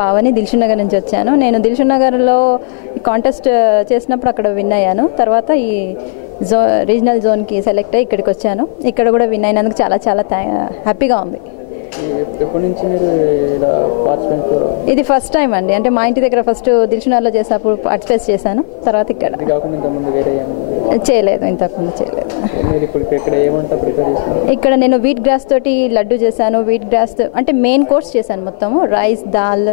పావని దిల్షుక్ నగర్ నుంచి వచ్చాను. నేను దిల్షుక్ నగర్లో కాంటెస్ట్ చేసినప్పుడు అక్కడ విన్ అయ్యాను. తర్వాత ఈ రీజనల్ జోన్కి సెలెక్ట్ అయ్యి ఇక్కడికి వచ్చాను. ఇక్కడ కూడా విన్ అయినందుకు చాలా చాలా హ్యాపీగా ఉంది. ఇది ఫస్ట్ టైం అండి. అంటే మా ఇంటి దగ్గర ఫస్ట్ దిల్షుక్ నగర్లో చేసినప్పుడు పార్టిసిపేట్ చేశాను. తర్వాత ఇక్కడ చేయలేదు, ఇంతకుముందు చేయలేదు. ఇక్కడ నేను వీట్ గ్రాస్ తోటి లడ్డు చేశాను. వీట్ గ్రాస్ అంటే మెయిన్ కోర్స్ చేశాను మొత్తము. రైస్, దాల్,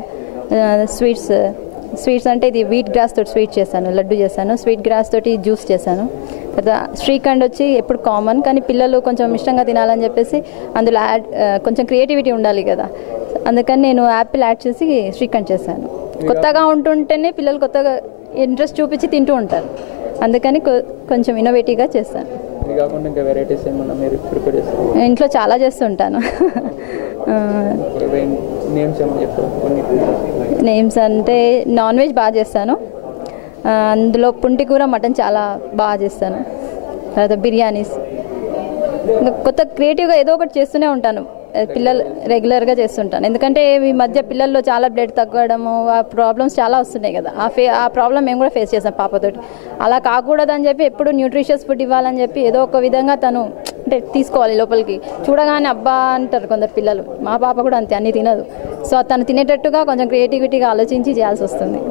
స్వీట్స్ అంటే ఇది వీట్ గ్రాస్ తోటి స్వీట్ చేశాను, లడ్డు చేశాను. స్వీట్ గ్రాస్ తోటి జ్యూస్ చేశాను. తర్వాత శ్రీఖండ్ వచ్చి ఎప్పుడు కామన్, కానీ పిల్లలు కొంచెం ఇష్టంగా తినాలని చెప్పేసి అందులో కొంచెం క్రియేటివిటీ ఉండాలి కదా, అందుకని నేను యాపిల్ యాడ్ చేసి శ్రీఖండ్ చేశాను. కొత్తగా ఉంటుంటేనే పిల్లలు కొత్తగా ఇంట్రెస్ట్ చూపించి తింటూ ఉంటారు, అందుకని కొంచెం ఇన్నోవేటివ్గా చేస్తాను. ఇంట్లో చాలా చేస్తుంటాను. నేమ్స్ అంటే నాన్ వెజ్ బాగా చేస్తాను. అందులో పుంటి కూర, మటన్ చాలా బాగా చేస్తాను. తర్వాత బిర్యానీస్, కొత్త క్రియేటివ్గా ఏదో ఒకటి చేస్తూనే ఉంటాను. పిల్లలు రెగ్యులర్గా చేస్తుంటాను, ఎందుకంటే ఈ మధ్య పిల్లల్లో చాలా బ్లడ్ తగ్గడము, ఆ ప్రాబ్లమ్స్ చాలా వస్తున్నాయి కదా. ఆ ప్రాబ్లం మేము కూడా ఫేస్ చేసాం పాపతోటి. అలా కాకూడదని చెప్పి ఎప్పుడు న్యూట్రిషియస్ ఫుడ్ ఇవ్వాలని చెప్పి ఏదో ఒక విధంగా తను అంటే తీసుకోవాలి లోపలికి. చూడగానే అబ్బా అంటారు కొందరు పిల్లలు. మా పాప కూడా అంతే, అన్నీ తినదు. సో తను తినేటట్టుగా కొంచెం క్రియేటివిటీగా ఆలోచించి చేయాల్సి వస్తుంది.